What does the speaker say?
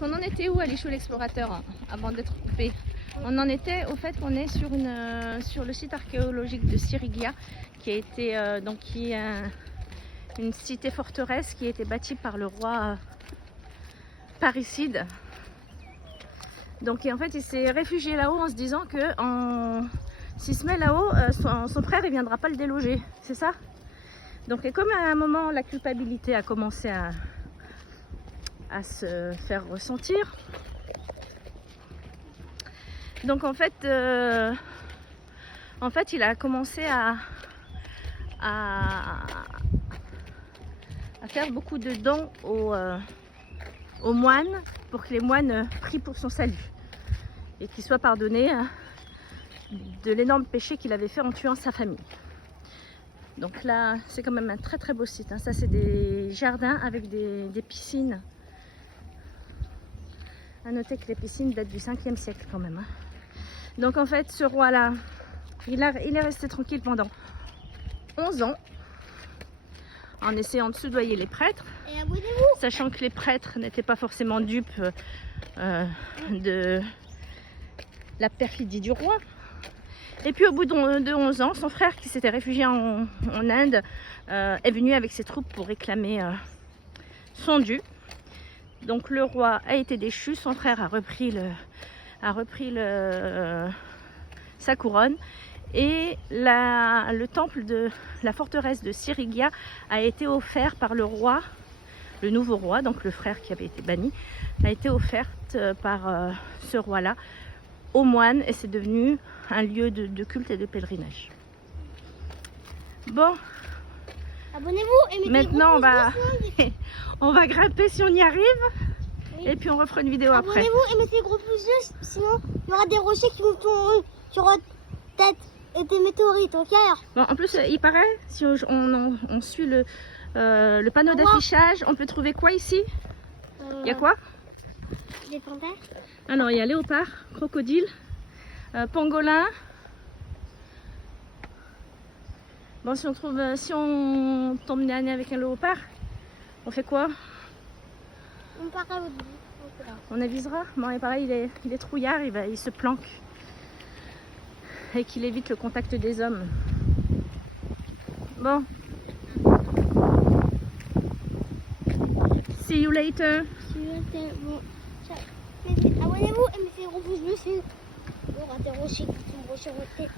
On en était où à l'Ichoul l'explorateur avant d'être coupé? On en était au fait qu'on est sur le site archéologique de Sirigia qui a été une cité forteresse qui a été bâtie par le roi parricide. Donc en fait il s'est réfugié là-haut en se disant que s'il se met là-haut, son frère il viendra pas le déloger, c'est ça? Donc et comme à un moment la culpabilité a commencé à se faire ressentir, donc en fait il a commencé à faire beaucoup de dons aux moines pour que les moines prient pour son salut et qu'il soit pardonné de l'énorme péché qu'il avait fait en tuant sa famille. Donc là c'est quand même un très très beau site, hein. Ça c'est des jardins avec des piscines. À noter que les piscines datent du 5e siècle quand même, hein. Donc en fait ce roi là il est resté tranquille pendant 11 ans en essayant de soudoyer les prêtres, sachant que les prêtres n'étaient pas forcément dupes de la perfidie du roi. Et puis au bout de 11 ans, son frère qui s'était réfugié en Inde est venu avec ses troupes pour réclamer son dû. Donc le roi a été déchu, son frère a repris sa couronne et le temple de la forteresse de Sirigia a été offert par le roi, le nouveau roi, donc le frère qui avait été banni, a été offerte par ce roi-là aux moines et c'est devenu un lieu de culte et de pèlerinage. Bon, abonnez-vous et mettez maintenant on va grimper si on y arrive, oui. Et puis on refera une vidéo après. Abonnez-vous et mettez gros pouces bleus, sinon il y aura des rochers qui vont tomber sur votre tête et des météorites, ok? Bon, en plus il paraît, si on suit le panneau d'affichage, on peut trouver quoi ici? Il y a quoi? Des panthères. Alors il y a léopard, crocodile, pangolin. Bon, si on tombe nez à nez avec un léopard, on fait quoi? On part à votre bout. On avisera. Bon, et pareil, il est trouillard, il se planque et qu'il évite le contact des hommes. Bon. See you later. Bon, ciao. Abonnez-vous et mettez gros pouces bleus, sinon il y aura des rochers qui tombent sur votre tête.